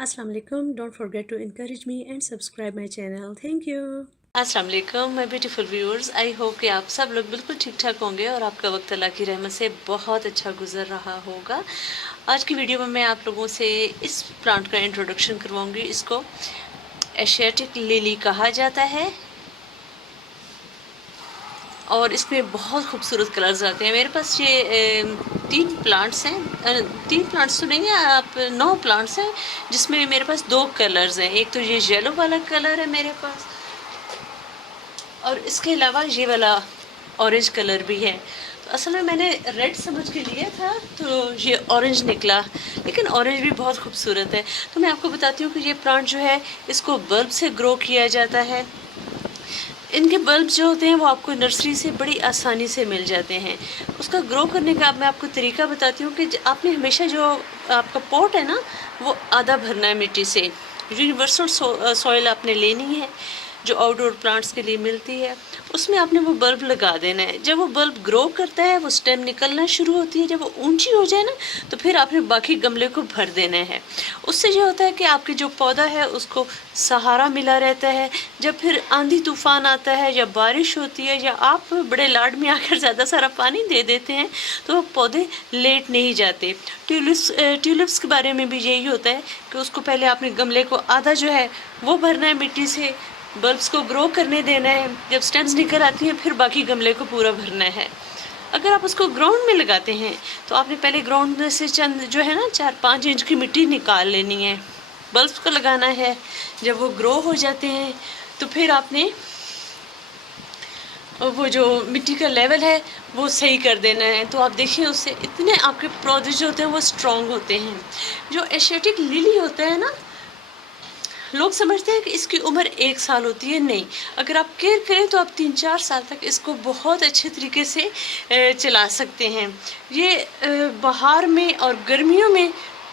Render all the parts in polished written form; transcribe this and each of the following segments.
Assalamu alaikum. Don't forget to encourage me and subscribe my channel. Thank you. अस्सलाम वालेकुम my beautiful viewers. I hope कि आप सब लोग बिल्कुल ठीक ठाक होंगे और आपका वक्त अल्लाह की रहमत से बहुत अच्छा गुजर रहा होगा। आज की वीडियो में मैं आप लोगों से इस प्लांट का इंट्रोडक्शन करवाऊंगी। इसको एशियाटिक लिली कहा जाता है और इसमें बहुत खूबसूरत कलर्स आते हैं। मेरे पास ये 3 प्लांट्स हैं, 3 प्लांट्स तो नहीं है, आप 9 प्लांट्स हैं, जिसमें मेरे पास 2 कलर्स हैं। एक तो ये येलो वाला कलर है मेरे पास, और इसके अलावा ये वाला ऑरेंज कलर भी है। तो असल में मैंने रेड समझ के लिया था तो ये ऑरेंज निकला, लेकिन ऑरेंज भी बहुत खूबसूरत है। तो मैं आपको बताती हूँ कि ये प्लांट जो है इसको बल्ब से ग्रो किया जाता है। इनके बल्ब जो होते हैं वो आपको नर्सरी से बड़ी आसानी से मिल जाते हैं। उसका ग्रो करने का मैं आपको तरीका बताती हूँ कि आपने हमेशा जो आपका पॉट है ना वो आधा भरना है मिट्टी से। यूनिवर्सल सॉइल आपने लेनी है जो आउटडोर प्लांट्स के लिए मिलती है, उसमें आपने वो बल्ब लगा देना है। जब वो बल्ब ग्रो करता है, वो स्टेम निकलना शुरू होती है, जब वो ऊंची हो जाए ना तो फिर आपने बाकी गमले को भर देना है। उससे ये होता है कि आपके जो पौधा है उसको सहारा मिला रहता है। जब फिर आंधी तूफान आता है या बारिश होती है या आप बड़े लाड में आकर ज़्यादा सारा पानी दे देते हैं तो वो पौधे लेट नहीं जाते। ट्यूलिप्स के बारे में भी यही होता है कि उसको पहले आपने गमले को आधा जो है वो भरना है मिट्टी से, बल्ब्स को ग्रो करने देना है। जब स्टेम्स निकल आती हैं फिर बाकी गमले को पूरा भरना है। अगर आप उसको ग्राउंड में लगाते हैं तो आपने पहले ग्राउंड में से चंद जो है ना 4-5 इंच की मिट्टी निकाल लेनी है, बल्ब्स को लगाना है। जब वो ग्रो हो जाते हैं तो फिर आपने वो जो मिट्टी का लेवल है वो सही कर देना है। तो आप देखिए उससे इतने आपके पौधे जो होते हैं वो स्ट्रॉन्ग होते हैं। जो एशियाटिक लिली होता है ना, लोग समझते हैं कि इसकी उम्र 1 साल होती है। नहीं, अगर आप केयर करें तो आप 3-4 साल तक इसको बहुत अच्छे तरीके से चला सकते हैं। ये बहार में और गर्मियों में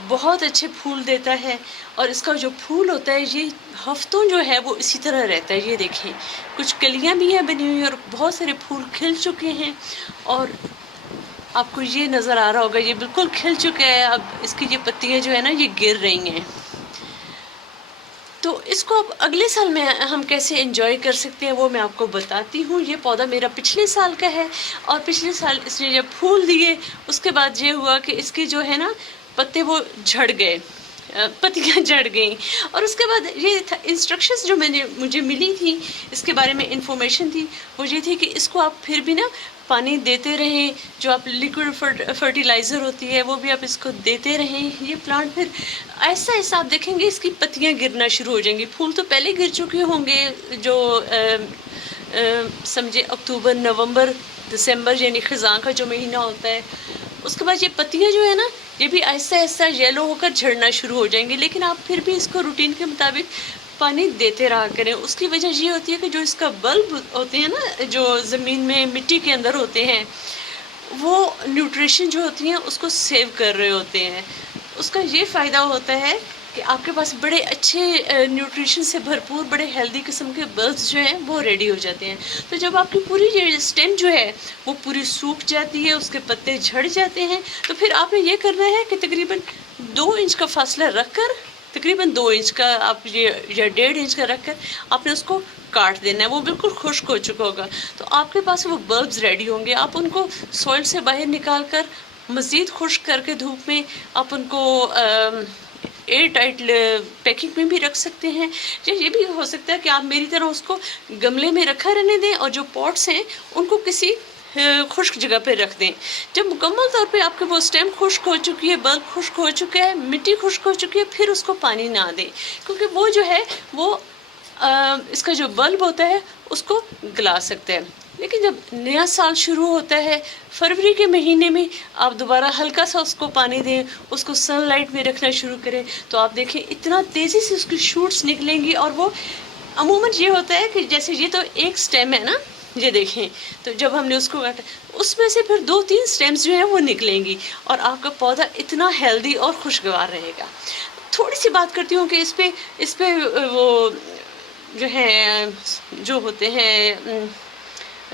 बहुत अच्छे फूल देता है, और इसका जो फूल होता है ये हफ्तों जो है वो इसी तरह रहता है। ये देखें, कुछ कलियां भी हैं बनी हुई और बहुत सारे फूल खिल चुके हैं, और आपको ये नज़र आ रहा होगा ये बिल्कुल खिल चुके हैं। अब इसकी ये पत्तियाँ जो है ना ये गिर रही हैं। तो इसको अब अगले साल में हम कैसे एंजॉय कर सकते हैं वो मैं आपको बताती हूँ। ये पौधा मेरा पिछले साल का है, और पिछले साल इसने जब फूल दिए उसके बाद ये हुआ कि इसके जो है ना पत्ते वो झड़ गए, पत्तियाँ झड़ गई। और उसके बाद ये इंस्ट्रक्शंस जो मुझे मिली थी, इसके बारे में इंफॉर्मेशन थी, वो ये थी कि इसको आप फिर भी ना पानी देते रहें। जो आप लिक्विड फर्टिलाइज़र होती है वो भी आप इसको देते रहें। ये प्लांट फिर ऐसा ऐसा आप देखेंगे इसकी पत्तियां गिरना शुरू हो जाएंगी। फूल तो पहले गिर चुके होंगे, जो समझे अक्टूबर नवंबर दिसंबर यानी ख़ज़ां का जो महीना होता है। उसके बाद ये पत्तियां जो है ना ये भी ऐसा ऐसा येलो होकर झड़ना शुरू हो जाएंगी। लेकिन आप फिर भी इसको रूटीन के मुताबिक पानी देते रहा करें। उसकी वजह ये होती है कि जो इसका बल्ब होते हैं ना, जो ज़मीन में मिट्टी के अंदर होते हैं, वो न्यूट्रिशन जो होती हैं उसको सेव कर रहे होते हैं। उसका ये फ़ायदा होता है कि आपके पास बड़े अच्छे न्यूट्रिशन से भरपूर बड़े हेल्दी किस्म के बल्ब्स जो हैं वो रेडी हो जाते हैं। तो जब आपकी पूरी ये स्टेम जो है वो पूरी सूख जाती है, उसके पत्ते झड़ जाते हैं, तो फिर आपने ये करना है कि तकरीबन 2 इंच का फासला रखकर, तकरीबन 2 इंच का आप ये या 1.5 इंच का रखकर आपने उसको काट देना है। वो बिल्कुल खुश्क हो चुका होगा तो आपके पास वो बल्ब्स रेडी होंगे। आप उनको सॉइल से बाहर निकाल कर मज़ीद खुश्क करके धूप में आप उनको एयर टाइट पैकिंग में भी रख सकते हैं। या ये भी हो सकता है कि आप मेरी तरह उसको गमले में रखा रहने दें और जो पॉट्स हैं उनको किसी खुश्क जगह पे रख दें। जब मुकम्मल तौर पे आपके वो स्टेम खुश्क हो चुकी है, बल्ब खुश्क हो चुका है, मिट्टी खुश्क हो चुकी है, फिर उसको पानी ना दें, क्योंकि वो जो है वो इसका जो बल्ब होता है उसको गला सकता है। लेकिन जब नया साल शुरू होता है फरवरी के महीने में आप दोबारा हल्का सा उसको पानी दें, उसको सनलाइट में रखना शुरू करें, तो आप देखें इतना तेज़ी से उसकी शूट्स निकलेंगी। और वो अमूमन ये होता है कि जैसे ये तो एक स्टेम है ना, ये देखें, तो जब हमने उसको काटा उसमें से फिर 2-3 स्टेम्स जो हैं वो निकलेंगी और आपका पौधा इतना हेल्दी और खुशगवार रहेगा। थोड़ी सी बात करती हूँ कि इस पे वो जो है जो होते हैं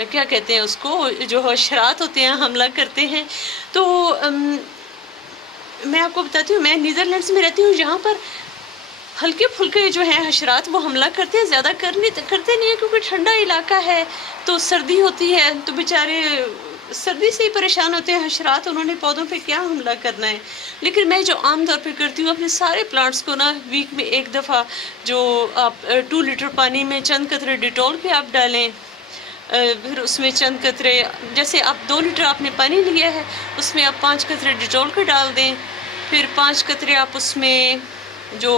क्या कहते हैं उसको, जो हशरात होते हैं हमला करते हैं। तो मैं आपको बताती हूँ, मैं नीदरलैंड्स में रहती हूँ, जहाँ पर हल्के फुल्के जो हैं हशरात वो हमला करते हैं, ज़्यादा करते नहीं है, क्योंकि ठंडा इलाका है तो सर्दी होती है, तो बेचारे सर्दी से ही परेशान होते हैं हशरात, उन्होंने पौधों पे क्या हमला करना है। लेकिन मैं जो आम तौर पे करती हूँ, अपने सारे प्लांट्स को ना वीक में एक दफ़ा जो आप 2 लीटर पानी में चंद कतरे डिटॉल के आप डालें, फिर उसमें चंद कतरे, जैसे आप 2 लीटर आपने पानी लिया है उसमें आप 5 कतरे डिटॉल के डाल दें, फिर 5 कतरे आप उसमें जो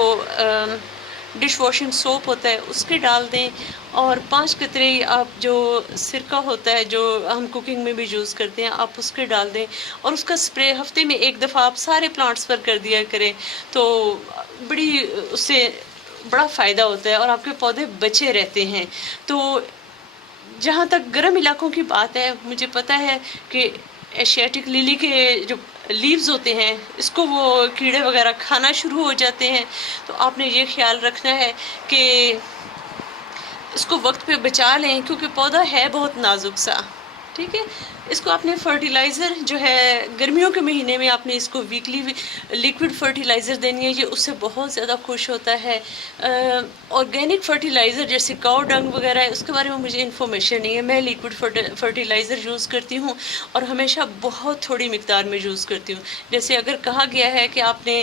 डिश वॉशिंग सोप होता है उसके डाल दें, और 5 कतरे आप जो सिरका होता है जो हम कुकिंग में भी यूज़ करते हैं आप उसके डाल दें, और उसका स्प्रे हफ्ते में एक दफ़ा आप सारे प्लांट्स पर कर दिया करें, तो बड़ी उससे बड़ा फ़ायदा होता है और आपके पौधे बचे रहते हैं। तो जहाँ तक गर्म इलाकों की बात है, मुझे पता है कि एशियाटिक लिली के जो लीव्स होते हैं इसको वो कीड़े वगैरह खाना शुरू हो जाते हैं, तो आपने ये ख्याल रखना है कि इसको वक्त पे बचा लें, क्योंकि पौधा है बहुत नाजुक सा, ठीक है। इसको आपने फर्टिलाइज़र जो है गर्मियों के महीने में आपने इसको वीकली लिक्विड फर्टिलाइज़र देनी है, ये उससे बहुत ज़्यादा खुश होता है। ऑर्गेनिक फर्टिलाइज़र जैसे काऊ डंग वगैरह है उसके बारे में मुझे इन्फॉर्मेशन नहीं है, मैं लिक्विड फर्टिलाइज़र यूज़ करती हूँ और हमेशा बहुत थोड़ी मिकदार में यूज़ करती हूँ। जैसे अगर कहा गया है कि आपने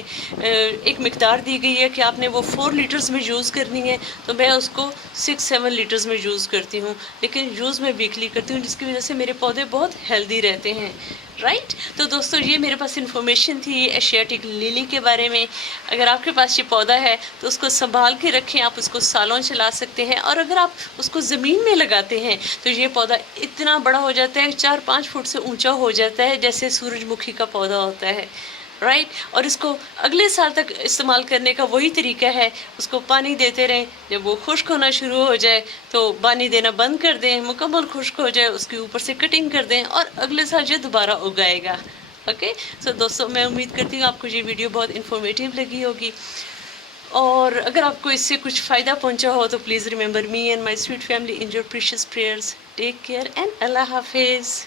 एक मिकदार दी गई है कि आपने वो 4 लीटर्स में यूज़ करनी है, तो मैं उसको 6-7 लीटर्स में यूज़ करती हूँ, लेकिन यूज़ मैं वीकली करती हूँ, जिसकी वजह से मेरे पौधे बहुत हेल्दी रहते हैं, राइट। तो दोस्तों ये मेरे पास इन्फॉर्मेशन थी एशियाटिक लिली के बारे में। अगर आपके पास ये पौधा है तो उसको संभाल के रखें, आप उसको सालों चला सकते हैं, और अगर आप उसको ज़मीन में लगाते हैं तो ये पौधा इतना बड़ा हो जाता है, 4-5 फुट से ऊंचा हो जाता है, जैसे सूरजमुखी का पौधा होता है, राइट। और इसको अगले साल तक इस्तेमाल करने का वही तरीका है, उसको पानी देते रहें, जब वो खुश्क होना शुरू हो जाए तो पानी देना बंद कर दें, मुकम्मल खुश्क हो जाए उसके ऊपर से कटिंग कर दें और अगले साल ये दोबारा उगाएगा। ओके, सो दोस्तों मैं उम्मीद करती हूँ आपको ये वीडियो बहुत इन्फॉर्मेटिव लगी होगी, और अगर आपको इससे कुछ फ़ायदा पहुँचा हो तो please remember me and my sweet family in your precious prayers. Take care and Allah हाफिज़।